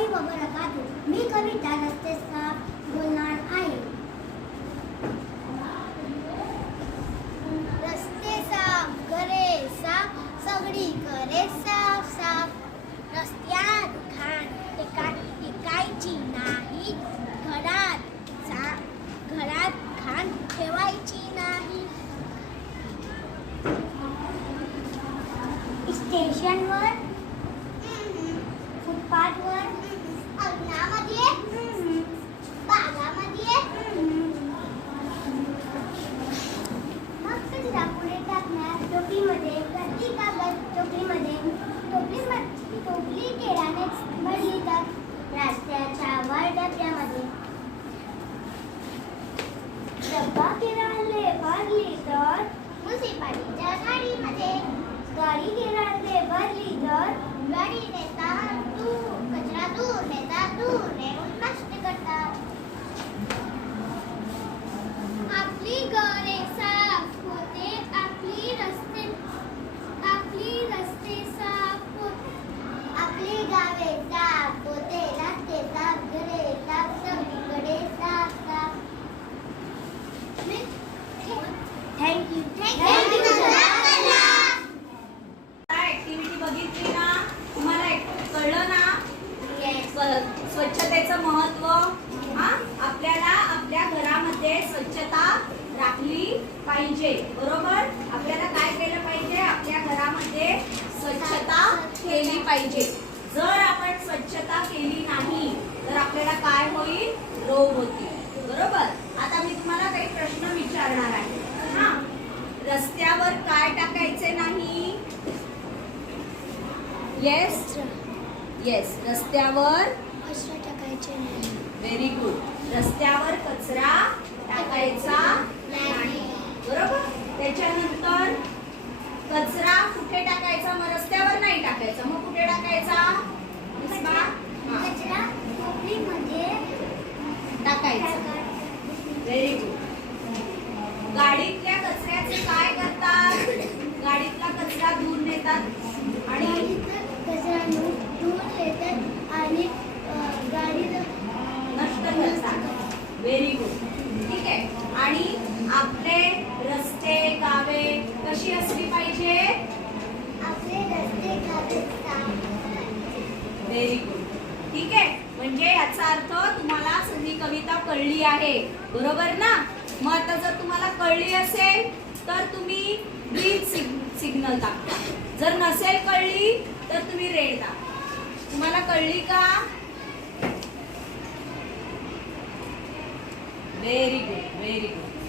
अल्लाही व बरकातुहू. मी कविता रस्ते साफ बोलणार आहे. रस्ते साफ, घरे साफ, सगळीकडे साफ साफ. रस्त्यात घाण टिकायची नाही, घरात घाण ठेवायची नाही. स्टेशनवर, फुटपाथवर, अंगणामध्ये, बागामध्ये. मग कचरा पुढे टाकणार टोपलीमध्ये, प्रति कागद टोपलीमध्ये. टोपली केळाने भरली तर रस्त्याच्या वर डब्यामध्ये. डब्बा केळाने भरली तर म्युनिसिपालिटीच्या गाडीमध्ये. गाडी केळाने भरली तर गाडी नेतात कचरा दूर नेतात, दूर नेऊन नष्ट करतात. आपली घरे साफ होते, आपली रस्ते साफ होते. आपली गावे साफ होते, रस्ते साफ, घरे साफ, सगळीकडे साफ साफ. थँक्यू. ऍक्टिव्हिटी बघितली ना, तुम्हाला कळलं ना स्वच्छतेचं महत्व. आपल्याला आपल्या घरामध्ये स्वच्छता राखली पाहिजे, बरोबर. आपल्याला काय केलं पाहिजे, आपल्या घरामध्ये स्वच्छता केली पाहिजे. जर आपण स्वच्छता केली नाही तर आपल्याला काय होईल, रोग होतील, बरोबर. आता मी तुम्हाला काही प्रश्न विचारणार आहे. रस्त्यावर काय टाकायचे नाही? येस रस्त्यावर कचरा टाकायचे नाही. Very good. रस्त्यावर कचरा टाकायचा नाही, बरोबर. त्याच्यानंतर कचरा कुठे टाकायचा, मग रस्त्यावर नाही टाकायचा, मग कुठे टाकायचा? कचरा टोपलीमध्ये टाकायचा. Very good. गाडीतल्या कचऱ्याचे काय करतात? गाडीतला कचरा दूर नेतात आणि कचरा दूर नेतात आणि गाडीला नष्ट करतात. Very good. ठीक आहे. आणि आपले रस्ते गावे कशी असली पाहिजे? आपले रस्ते गावे साफ. Very good. ठीक आहे. म्हणजे याचा अर्थ तुम्हाला सगळी कविता कळली आहे, बरोबर ना. मग आता जर तुम्हाला कळली असेल तर तुम्ही ग्रीन सिग्नल दाखवा. जर नसेल कळली तर तुम्ही रेड दाखवा. तुम्हाला कळली का? Very good.